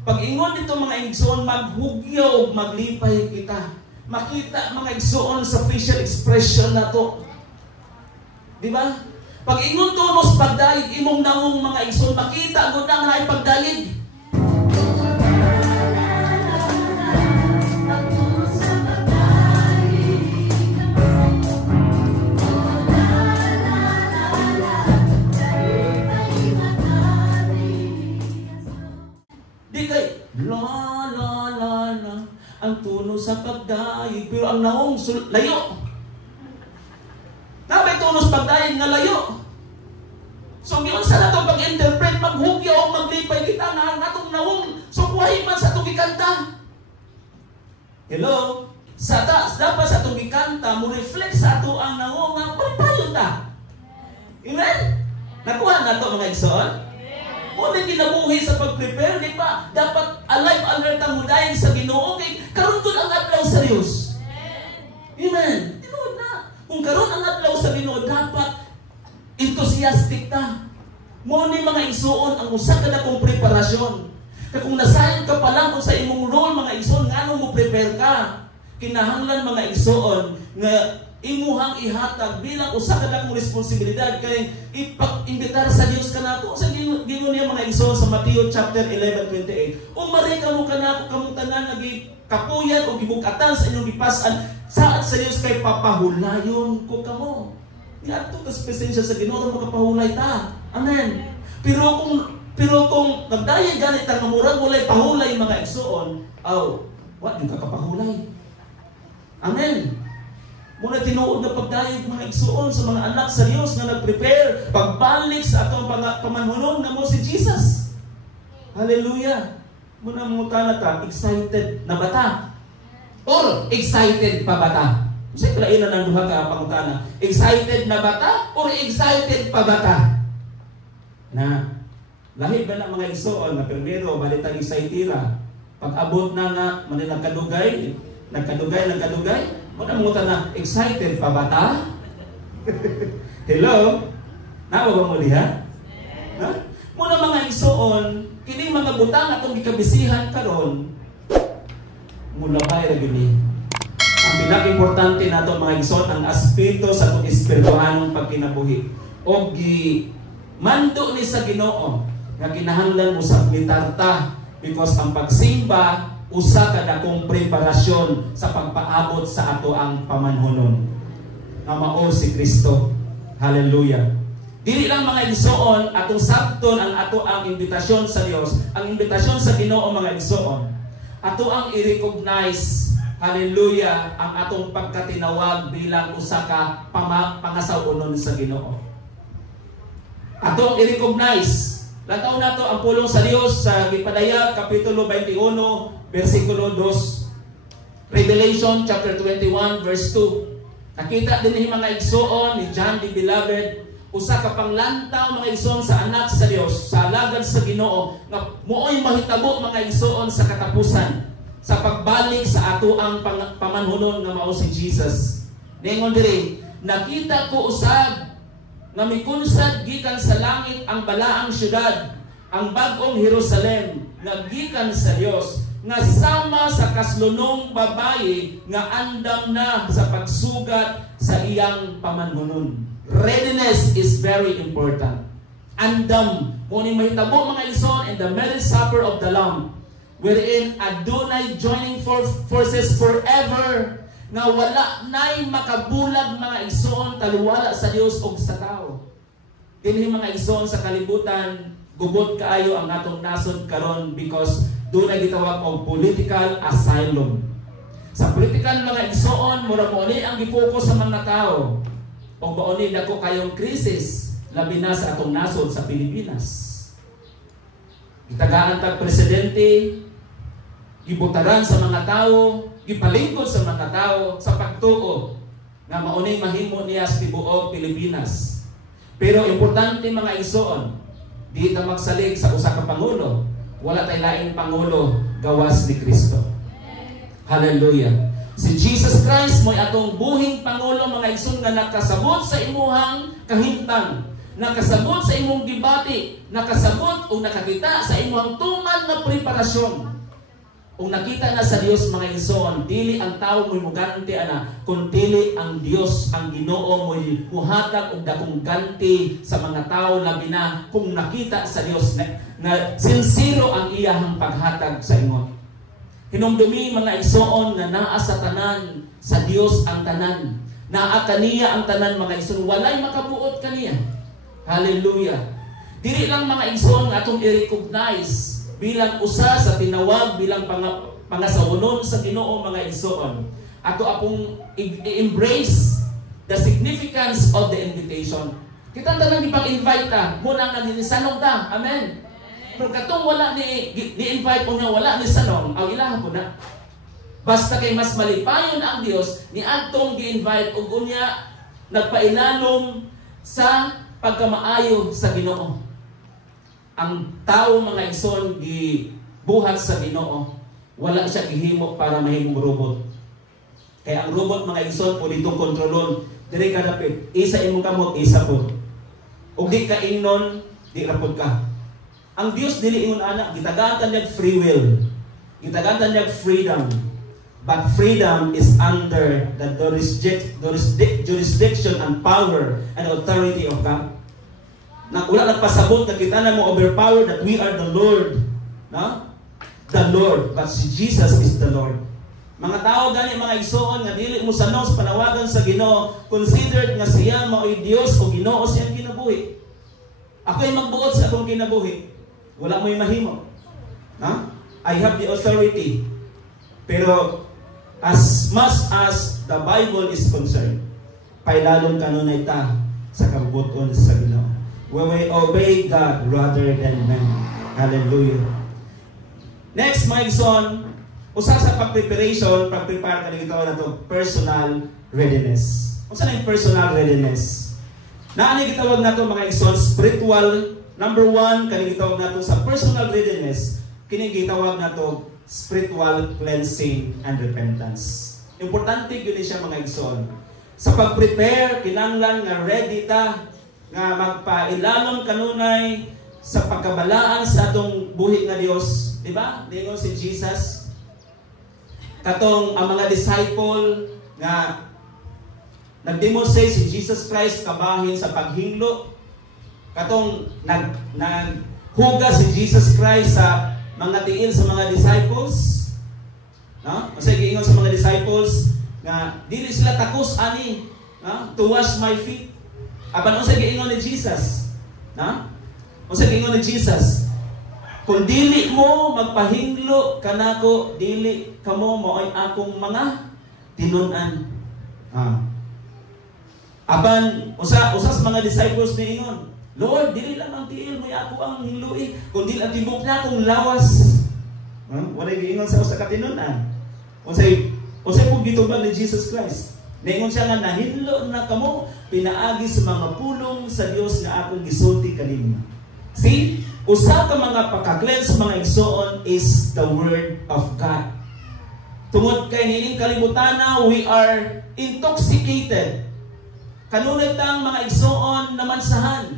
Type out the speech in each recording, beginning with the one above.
Pag ingon dito mga igsoon, maghugyaw ug maglipay kita. Makita mga igsoon sa facial expression na to. Di ba? Pag ingon tunos pagdayeg imong nangong mga igsoon, makita gud na nga pagdayeg. Ang tuno sa pagdayeg, pero ang naong layo. Nabay tunos pagdayeg nga layo. So giyon sa nato pag-interpret, maghugyaw o maglipay kita nga ang atong naong sukwahi man sa atong gikanta. Hello? Sa taas, dapat sa atong gikanta, mo reflect sa ato ang naong nga pagpayo ta. Amen? Nakuha na to mga igsoon? Kung may kinabuhi sa pag-prepare, di ba? Dapat alive, alert ang mudayang sa Ginoo. Kay karon doon ang adlaw sa Diyos. Amen. Tinuod na. Kung karon ang adlaw sa Ginoo, dapat enthusiastic ta. Mo ni mga igsoon ang usa ka na kong preparasyon. Kaya kung nasayang ka pa lang kung sa imong role mga igsoon, nga mo prepare ka. Kinahanglan mga igsoon nga imuhang ihatag bilang usa ka na kong responsibilidad kay ipag-imbitar sa Dios kanato sa gingon niya mga igsoon sa Mateo chapter 11:28. Umari kamo kanako kamong tanan nagikapuyan o gibukatan sa inyong gipas-an saad sa Dios kay papahulayon ko kamo. Niadto ta sa presensya sa Ginoo makapahulay ta. Amen. Pero kung nagdayeg ganit ang murag walay pahulay mga igsoon, wa yung kakapahulay. Amen. Muna tinuod na pagdayeg mga igsoon sa mga anak sa Dios nga nag-prepare pagbalik sa atong pamanhunon nga mo si Jesus. Hallelujah. Muna mungutana ta, excited na bata? Or excited pa bata? Kasi kalainan ang duha ka pangutana. Excited na bata or excited pa bata? Na lahi ba na mga igsoon na primero balitang excitira. Pag abot na nga nagkadugay. Muna mungutan na, excited pa ba ta? Hello? Nawa ba mo liha? Ha? Muna mga igsoon, kini mga butang atong gikabisihan karon mula bay ra gini. Ang pinaka-importante nato mga igsoon ang aspeto sa atong espirituhanong pagkinabuhi. O mando ni sa Ginoo nga kinahanglan mo submitar ta because ang pagsimba usa ka dakong preparasyon sa pagpaabot sa ato ang pamanhunon nga mao si Kristo. Hallelujah. Dili lang mga igsoon atong sabton ang ato ang imbitasyon sa Dios, ang imbitasyon sa Ginoo mga igsoon. Ato ang i-recognize, hallelujah, ang atong pagkatinawag bilang usa ka pangasaunon sa Ginoo. Ato ang i-recognize. Lataw nato ang pulong sa Dios sa Gipadayag kapitulo 21 versikulo 2. Revelation chapter 21 verse 2. Nakita din mga igsoon ni John the Beloved, usa ka panglantaw mga igsoon sa anak sa Dios, sa alagad sa Ginoo nga mooy mahitabo mga igsoon sa katapusan sa pagbalik sa ato ang pamanhunon nga mao si Jesus. Ningon diri, nakita ko usab nga mikunsad gikan sa langit ang balaang syudad, ang bag-ong Jerusalem nga gikan sa Dios, nga sama sa kaslunong babayi nga andam na sa pagsugat sa iyang pamanhunon. Readiness is very important. Andam, kuning mahitabo mga igsoon in the marriage supper of the Lamb, wherein adunay joining forces forever, nga wala nay makabulag mga igsoon taliwala sa Dios ug sa tao. Dinhi mga igsoon sa kalibutan, gubot kaayo ang atong nasod karon because doon na gitawag og political asylum. Sa political mga igsoon, mura mo ni ang gifocus sa mga tao. O mauni dako kayong krisis, labi na sa atong nasod sa Pilipinas. Gitagaan tag presidente, gibutaran sa mga tao, gipalingkod sa mga tao sa pagtuo nga mauni mahimo niya sa tibuok Pilipinas. Pero importante mga igsoon, di ta magsalig sa usa ka pangulo. Wala tay laing pangulo gawas ni Kristo. Hallelujah. Si Jesus Christ mo'y atong buhing pangulo mga igsoon nga nakasabot sa imuhang kahimtang. nakasabot sa imong gibati, nakasabot o nakakita sa imong tuman na preparasyon. Kung nakita na sa Dios mga igsoon, dili ang tao mo'y muganti ana, kung dili ang Dios, ang Ginoo mo'y muhatag og dakong ganti sa mga tao, labi na kung nakita sa Dios na sincero ang iyahang paghatag sa inyo. Hinumdumi mga igsoon nga naa sa tanan, sa Dios ang tanan. Naa kaniya ang tanan mga igsoon, walay makabuot kaniya. Hallelujah. Dili lang mga igsoon nga atong i-recognize bilang usa sa tinawag bilang pangasawonon sa Ginoo mga igsoon. Ato apong i-embrace the significance of the invitation. Kita tanan ipang-invite ta, muna nga ninisanong ta. Amen. Pero katong wala ni-invite mo nga wala ni sanong, aw ilaha po na. Basta kay mas malipayon ang Dios ni atong gi-invite ug unya nagpailalom sa pagkamaayo sa Ginoo. Ang tao mga igsoon gibuhat sa Ginoo, wala siya gihimo para mahimong robot. Kaya ang robot mga igsoon po ditong kontrolon, dire ka dapit, isa imong kamot, isa po. Ug di ka ingnon, di rapod ka. Ang Dios dili ingon ana, gitagaan niya free will. Gitagaan niya freedom. But freedom is under the jurisdiction and power and authority of God. Na wala nagpasabot na kita na mo overpower that we are the Lord. No? The Lord. But si Jesus is the Lord. Mga tao gani mga igsoon nga dili mo sanong sa panawagan sa Ginoo, considered nga siya mao'y Dios o Ginoo siyang kinabuhi. Ako'y magbuot sa akong kinabuhi. Wala mo'y mahimo. No? I have the authority. Pero as much as the Bible is concerned, pailalom kanunay ta sa kabubuton sa Ginoo. We will obey God rather than men. Hallelujah. Next, mga igsoon, usa sa pag-preparation, pag-prepare ka na ito, personal readiness. Usa na yung personal readiness? Naano yung gitawag na ito, mga igsoon, spiritual, number one, kanang gitawag na ito sa personal readiness, kining gitawag na ito, spiritual cleansing and repentance. Importante yun siya, mga igsoon. Sa pag-prepare, kinanglan nga ready ta, nga magpailalom kanunay sa pagkabalaan sa atong buhi nga Dios, di ba? Dingon si Jesus katong ang mga disciple nga nag-demonstrate si Jesus Christ kabahin sa paghinglo, katong naghuga si Jesus Christ sa mga tiil sa mga disciples, no? Kasi giingon sa mga disciples nga dili sila takos ani, no? To wash my feet. Apan unsa giingon ni Jesus? Na? Unsa giingon ni Jesus? Kung dili mo magpahinglo kanako, dili kamo mao'y akong mga tinun-an. Apan usa sa mga disciples niingon, Lord, dili lang ang tiil mo ako ang hingluin, kung dili ang tibok na akong lawas. Wala giingon sa usa ka tinun-an. Unsay pug gitubag ni Jesus Christ? Ningon siya nga nahinlo na kamo pinaagi sa mga pulong sa Dios nga akong gisulti kanimo. See, usa ka mga pagka-cleanse mga igsoon is the Word of God. Tungod kay nining kalibutan na we are intoxicated. Kanunay tang mga igsoon namansahan.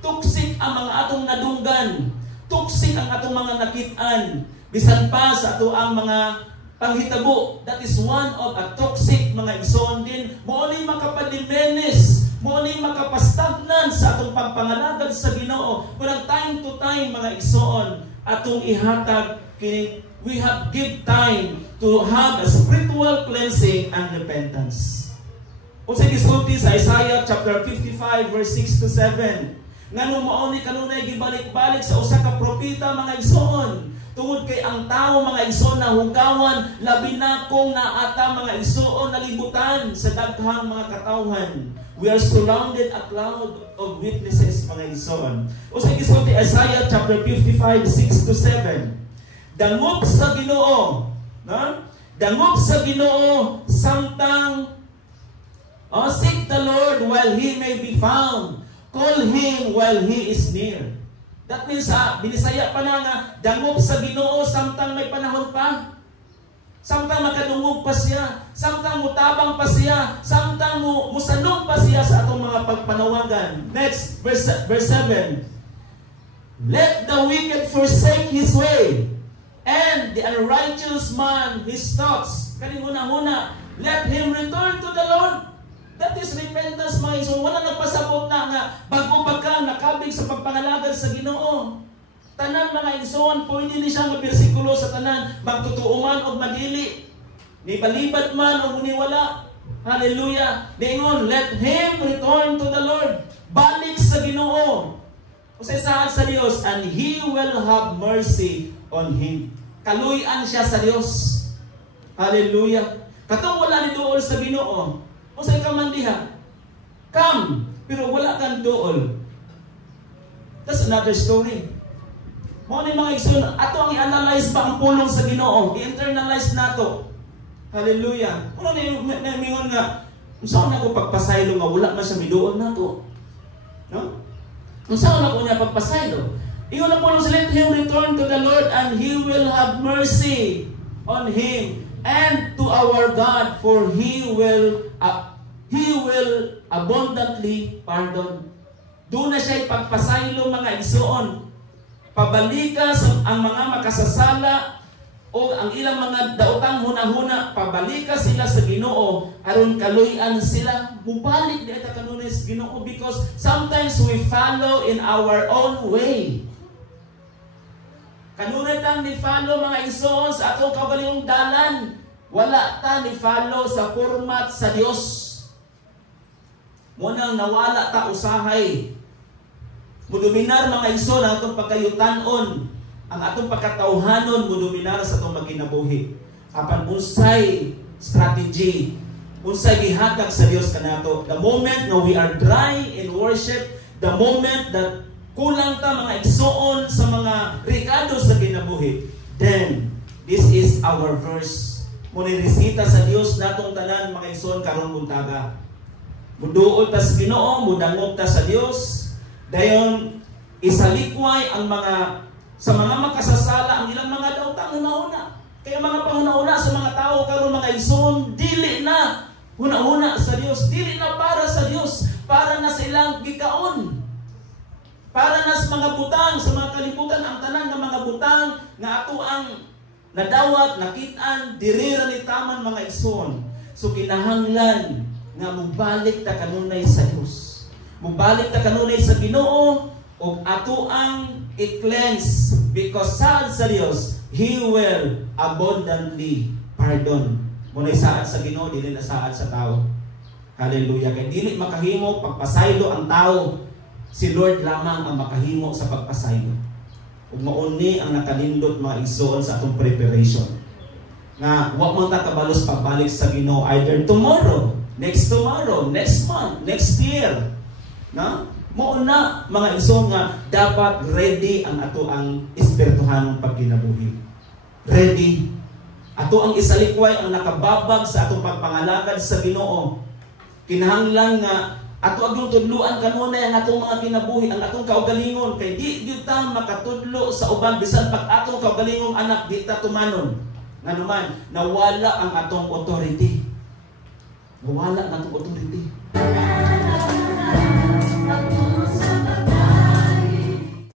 Toxic ang mga atong nadunggan. Toxic ang atong mga nakit-an. Bisan pa sa ato ang mga panghitabo, that is one of a toxic mga igsoon din. Mo'nay makapadimenes, mo'nay makapastagnan sa atong pagpangalagad sa Ginoo. Kung time to time mga igsoon, atong ihatag, we have give time to have a spiritual cleansing and repentance. Kung sa gisulti sa Isaiah chapter 55 verse 6 to 7, nga nung mauni kanunay gibalik-balik sa usa ka propeta mga igsoon, tungod kay ang tao mga igsoon na hugawan, labi na kung naata mga igsoon nalibutan sa daghang mga katawhan. We are surrounded a cloud of witnesses mga igsoon. Usa gisulti Isaiah chapter 55 6 to 7. Dangop sa Ginoo, no? Dangop sa Ginoo samtang seek the Lord while He may be found. Call Him while He is near. That means, binisaya pa na nga, dangop sa Ginoo samtang may panahon pa. Samtang makadungog pa siya, samtang mutabang pa siya, samtang musanong pa siya sa atong mga pagpanawagan. Next, verse 7. Let the wicked forsake his way, and the unrighteous man his thoughts. Kaning una-una, let him return to the Lord. That is repentance, mga igsoon. Wala nagpasabot na nga bago pagka nakabig sa pagpangalagad sa Ginoo. Tanan mga igsoon, pwede ni siya mabersikulo sa tanan, magtutuo man o madili, ni balibat man o muniwala. Hallelujah. Dingon, let him return to the Lord. Balik sa Ginoo. Usasahan sa Dios, and He will have mercy on him. Kaluyan siya sa Dios. Hallelujah. Katong wala ni duol sa Ginoo, usay ka man diha, come, pero wala kang duol. That's another story. Mo ni mga igsoon, ato ang i-analyze pa ang pulong sa Ginoo, i-internalize nato. Hallelujah. Ano ni mingon nga, unsaon ako pagpasaylo nga wala man siya miduol nato? No? Unsaon ako niya pagpasaylo? Ingon na pulong sa, let him return to the Lord and He will have mercy on him, and to our God, for He will abundantly pardon. Doon na siya ipagpasaylo mga igsoon. Pabalikas ang mga makasasala o ang ilang mga daotang huna-huna, pabalikas sila sa Ginoo aron kaluyan sila. Mubalik di ata kanunay sa Ginoo, because sometimes we follow in our own way. Kanunay tang ni follow mga igsoon sa atong kaugalingong dalan. Wala ta ni follow sa format sa Dios. Munang nawala ta usahay. Mudominar mga igsoon ang atong pagkayutanon, ang atong pagkatawhanon mudominar sa atong magkinabuhi. Apan unsay strategy, unsay gihatag sa Dios kanato. The moment na we are dry in worship, the moment that kulang ta mga igsoon sa mga rekado sa kinabuhi, then this is our verse. Munirisita sa Dios natong tanan mga igsoon karon buntaga. Muduol ta sa Ginoo, mudangog ta sa Dios. Dayon isalikway ang mga sa mga makasasala ang ilang mga daotang huna-huna. Kaya mga panguna-una sa mga tao karon mga igsoon, dili na huna-huna sa Dios, dili na para sa Dios, para na sa ilang gikaon. Para na sa mga butang, sa mga kalibutan, ang tanan ng mga butang nga ato ang nadawat, nakitaan, dirira ni taman mga igsoon. So kinahanglan nga mubalik ta kanunay sa Dios. Mubalik ta kanunay sa Ginoo o ato ang i-cleanse, because sa Dios He will abundantly pardon. Muna saad sa Ginoo, dili na saad sa tao. Hallelujah. Kaya dili makahimo pagpasaylo ang tao. Si Lord lamang ang makahimo sa pagpasaylo. Ug mauni ang nakalindot mga igsoon sa atong preparation. Nga wa man ta kabalos pagbalik sa Ginoo either tomorrow, next month, next year. Na? Mauna mga igsoon nga dapat ready ang ato ang espirituhanong pagkinabuhi. Ready. Ato ang isalikway ang nakababag sa atong pagpangalagad sa Ginoo. Kinahanglan nga ato agyong tudluan kanunay ang atong mga kinabuhi, ang atong kaugalingon, kay di gyud ta makatudlo sa uban bisan pag atong kaugalingong anak di ta tumanon. Nganuman nawala ang atong authority. Nawala ang atong authority.